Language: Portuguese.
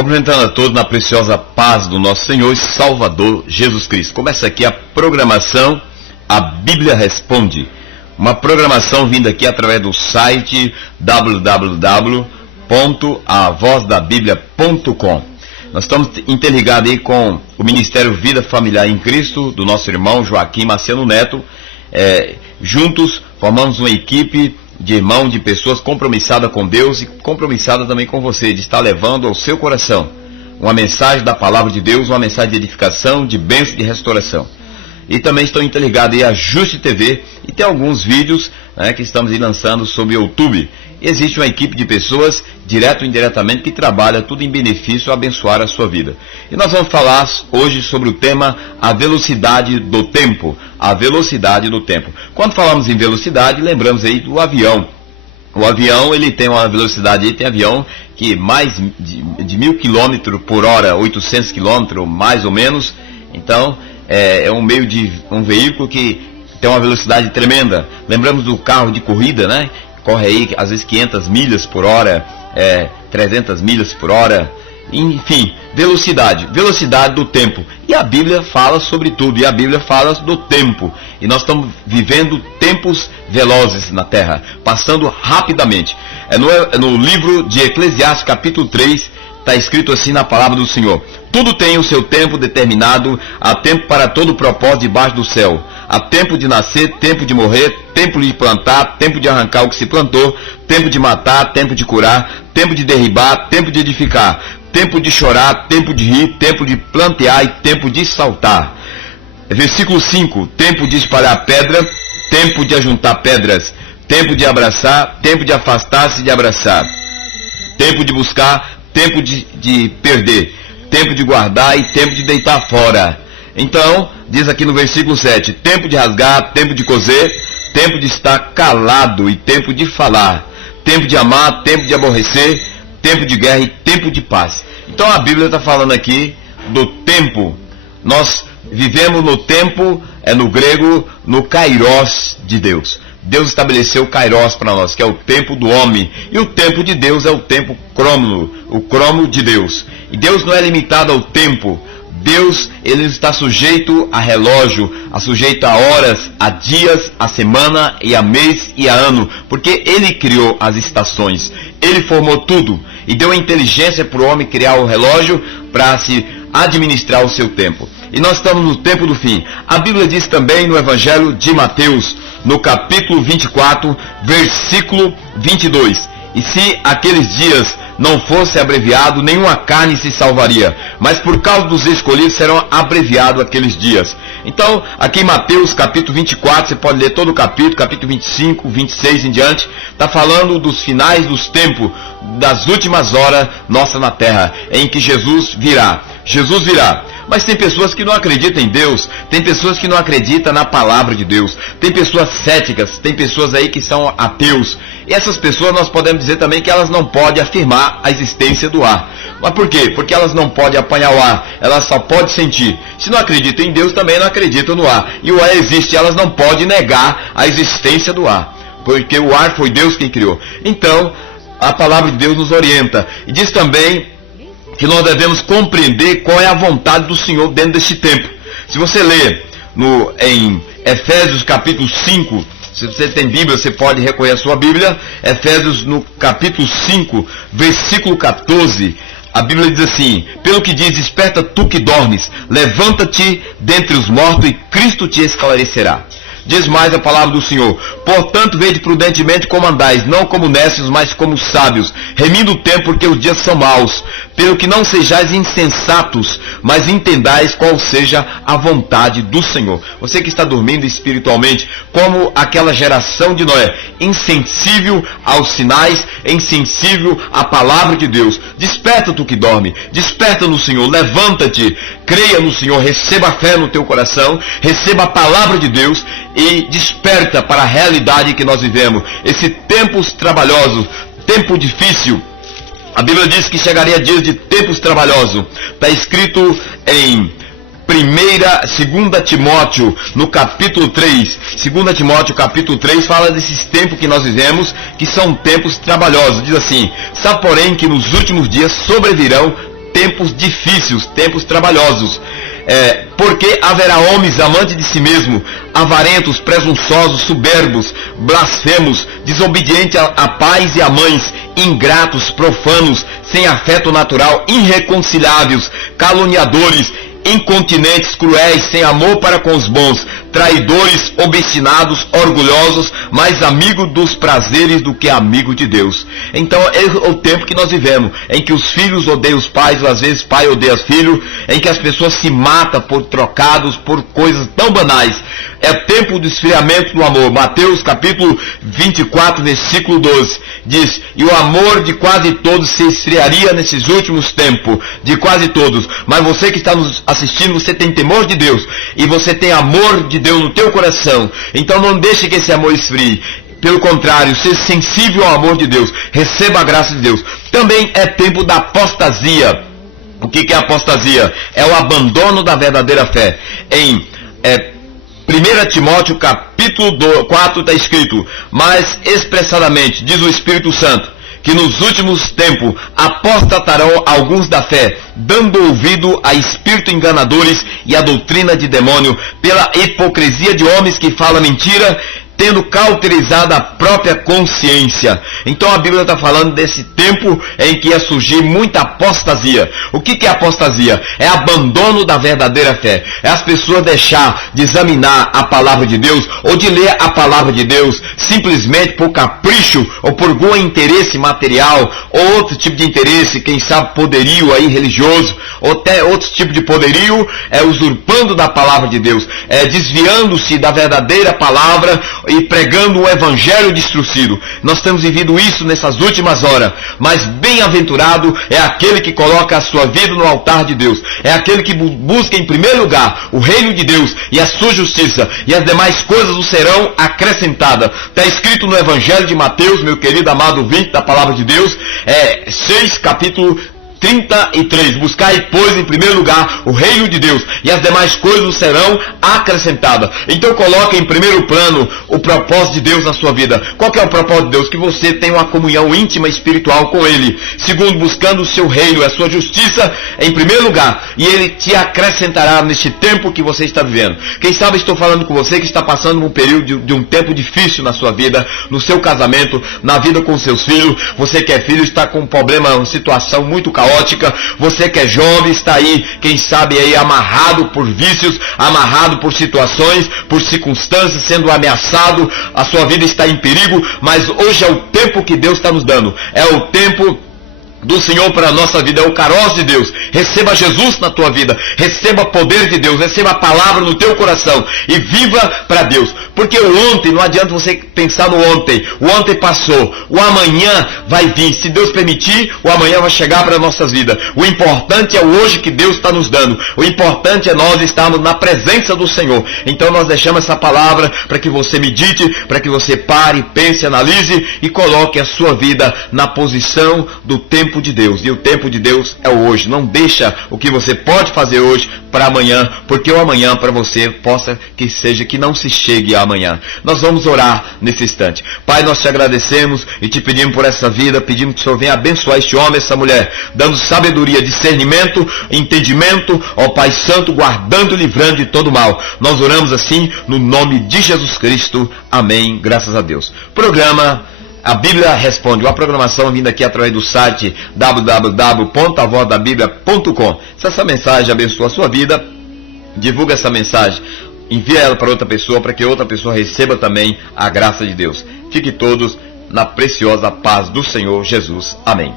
Cumprimentando a todos na preciosa paz do nosso Senhor e Salvador Jesus Cristo. Começa aqui a programação A Bíblia Responde. Uma programação vinda aqui através do site www.avozdabiblia.com. Nós estamos interligados aí com o Ministério Vida Familiar em Cristo, do nosso irmão Joaquim Marciano Neto. Juntos formamos uma equipe de irmãos, de pessoas compromissadas com Deus e compromissadas também com você, de estar levando ao seu coração uma mensagem da Palavra de Deus, uma mensagem de edificação, de bênção e de restauração. E também estou interligado aí a Juste TV e tem alguns vídeos que estamos aí lançando sobre o YouTube. E existe uma equipe de pessoas, direto ou indiretamente, que trabalha tudo em benefício a abençoar a sua vida. E nós vamos falar hoje sobre o tema a velocidade do tempo. A velocidade do tempo. Quando falamos em velocidade, lembramos aí do avião. O avião, ele tem uma velocidade, tem avião que mais de 1.000 km por hora, 800 km, mais ou menos. Então, é um veículo que tem uma velocidade tremenda. Lembramos do carro de corrida, né? Corre aí, às vezes, 500 milhas por hora, 300 milhas por hora. Enfim, velocidade do tempo. E a Bíblia fala sobre tudo, e a Bíblia fala do tempo. E nós estamos vivendo tempos velozes na Terra, passando rapidamente. No livro de Eclesiastes, capítulo 3, está escrito assim na palavra do Senhor: tudo tem o seu tempo determinado, há tempo para todo propósito debaixo do céu. Há tempo de nascer, tempo de morrer, tempo de plantar, tempo de arrancar o que se plantou, tempo de matar, tempo de curar, tempo de derribar, tempo de edificar, tempo de chorar, tempo de rir, tempo de plantear e tempo de saltar. Versículo 5, tempo de espalhar pedra, tempo de ajuntar pedras, tempo de abraçar, tempo de afastar-se de abraçar, tempo de buscar, tempo de perder, tempo de guardar e tempo de deitar fora. Então, diz aqui no versículo 7, tempo de rasgar, tempo de coser, tempo de estar calado e tempo de falar, tempo de amar, tempo de aborrecer, tempo de guerra e tempo de paz. Então a Bíblia está falando aqui do tempo. Nós vivemos no tempo, no grego, no kairos de Deus. Deus estabeleceu o kairos para nós, que é o tempo do homem. E o tempo de Deus é o tempo crono, o crono de Deus. E Deus não é limitado ao tempo. Deus, ele está sujeito a relógio, sujeito a horas, a dias, a semana e a mês e a ano, porque ele criou as estações, ele formou tudo e deu a inteligência para o homem criar o relógio para se administrar o seu tempo. E nós estamos no tempo do fim. A Bíblia diz também no Evangelho de Mateus, no capítulo 24, versículo 22, e se aqueles dias não fosse abreviado, nenhuma carne se salvaria, mas por causa dos escolhidos serão abreviados aqueles dias. Então, aqui em Mateus capítulo 24, você pode ler todo o capítulo 25, 26 em diante, está falando dos finais dos tempos, das últimas horas nossa na terra, em que Jesus virá. Jesus virá. Mas tem pessoas que não acreditam em Deus, tem pessoas que não acreditam na palavra de Deus, tem pessoas céticas, tem pessoas aí que são ateus. E essas pessoas nós podemos dizer também que elas não podem afirmar a existência do ar. Mas por quê? Porque elas não podem apanhar o ar, elas só podem sentir. Se não acreditam em Deus, também não acreditam no ar. E o ar existe, elas não podem negar a existência do ar, porque o ar foi Deus quem criou. Então, a palavra de Deus nos orienta. E diz também que nós devemos compreender qual é a vontade do Senhor dentro desse tempo. Se você ler em Efésios capítulo 5, se você tem Bíblia, você pode recolher a sua Bíblia. Efésios no capítulo 5, versículo 14, a Bíblia diz assim: pelo que diz, desperta tu que dormes, levanta-te dentre os mortos e Cristo te esclarecerá. Diz mais a palavra do Senhor: portanto, vede prudentemente como andais, não como necios, mas como sábios, remindo o tempo, porque os dias são maus. Pelo que não sejais insensatos, mas entendais qual seja a vontade do Senhor. Você que está dormindo espiritualmente, como aquela geração de Noé, insensível aos sinais, insensível à palavra de Deus. Desperta tu que dorme, desperta no Senhor, levanta-te, creia no Senhor, receba a fé no teu coração, receba a palavra de Deus e desperta para a realidade que nós vivemos. Esse tempos trabalhosos, tempo difícil. A Bíblia diz que chegaria dias de tempos trabalhosos. Está escrito em 2 Timóteo, no capítulo 3. 2 Timóteo, capítulo 3, fala desses tempos que nós vivemos, que são tempos trabalhosos. Diz assim: sabe, porém, que nos últimos dias sobrevirão tempos difíceis, tempos trabalhosos. Porque haverá homens amantes de si mesmo, avarentos, presunçosos, soberbos, blasfemos, desobedientes a pais e a mães, ingratos, profanos, sem afeto natural, irreconciliáveis, caluniadores, incontinentes, cruéis, sem amor para com os bons, traidores, obstinados, orgulhosos, mais amigo dos prazeres do que amigo de Deus. Então é o tempo que nós vivemos, em que os filhos odeiam os pais, ou às vezes pai odeia filho, em que as pessoas se matam por trocados, por coisas tão banais. É tempo do esfriamento do amor. Mateus capítulo 24, versículo 12, diz: e o amor de quase todos se esfriaria nesses últimos tempos, de quase todos. Mas você que está nos assistindo, você tem temor de Deus, e você tem amor de Deus no teu coração. Então não deixe que esse amor esfrie. Pelo contrário, seja sensível ao amor de Deus, receba a graça de Deus. Também é tempo da apostasia. O que é apostasia? É o abandono da verdadeira fé. Em 1 Timóteo capítulo 4 está escrito: mas expressadamente, diz o Espírito Santo, que nos últimos tempos apostatarão alguns da fé, dando ouvido a espíritos enganadores e a doutrina de demônio, pela hipocrisia de homens que falam mentira, tendo cauterizado a própria consciência. Então a Bíblia está falando desse tempo em que ia surgir muita apostasia. O que é apostasia? É abandono da verdadeira fé. É as pessoas deixar de examinar a palavra de Deus, ou de ler a palavra de Deus, simplesmente por capricho, ou por algum interesse material, ou outro tipo de interesse, quem sabe poderio aí religioso, ou até outro tipo de poderio, usurpando da palavra de Deus, desviando-se da verdadeira palavra, e pregando o evangelho distorcido. Nós temos vivido isso nessas últimas horas. Mas bem-aventurado é aquele que coloca a sua vida no altar de Deus. É aquele que busca em primeiro lugar o reino de Deus e a sua justiça, e as demais coisas o serão acrescentadas. Está escrito no evangelho de Mateus, meu querido amado ouvinte da palavra de Deus, 6 capítulo 33, buscai, pois, em primeiro lugar o reino de Deus, e as demais coisas serão acrescentadas. Então coloque em primeiro plano o propósito de Deus na sua vida. Qual que é o propósito de Deus? Que você tenha uma comunhão íntima e espiritual com Ele. Segundo, buscando o seu reino, a sua justiça em primeiro lugar, e Ele te acrescentará neste tempo que você está vivendo. Quem sabe estou falando com você que está passando um período de um tempo difícil na sua vida, no seu casamento, na vida com seus filhos. Você que é filho está com um problema, uma situação muito caótica. Você que é jovem está aí, quem sabe aí amarrado por vícios, amarrado por situações, por circunstâncias, sendo ameaçado, a sua vida está em perigo. Mas hoje é o tempo que Deus está nos dando, é o tempo do Senhor para a nossa vida, é o caroço de Deus. Receba Jesus na tua vida, receba poder de Deus, receba a palavra no teu coração e viva para Deus. Porque o ontem, não adianta você pensar no ontem. O ontem passou, o amanhã vai vir. Se Deus permitir, o amanhã vai chegar para as nossas vidas. O importante é o hoje que Deus está nos dando. O importante é nós estarmos na presença do Senhor. Então nós deixamos essa palavra para que você medite, para que você pare, pense, analise e coloque a sua vida na posição do tempo de Deus. E o tempo de Deus é o hoje. Não deixa o que você pode fazer hoje para amanhã, porque o amanhã para você possa que seja que não se chegue a amanhã. Nós vamos orar nesse instante. Pai, nós te agradecemos e te pedimos por essa vida, pedimos que o Senhor venha abençoar este homem, essa mulher, dando sabedoria, discernimento, entendimento, ó Pai Santo, guardando e livrando de todo mal. Nós oramos assim no nome de Jesus Cristo. Amém. Graças a Deus. Programa A Bíblia Responde, uma programação vinda aqui através do site www.avozdabiblia.com. Se essa mensagem abençoa a sua vida, divulga essa mensagem, envia ela para outra pessoa, para que outra pessoa receba também a graça de Deus. Fique todos na preciosa paz do Senhor Jesus. Amém.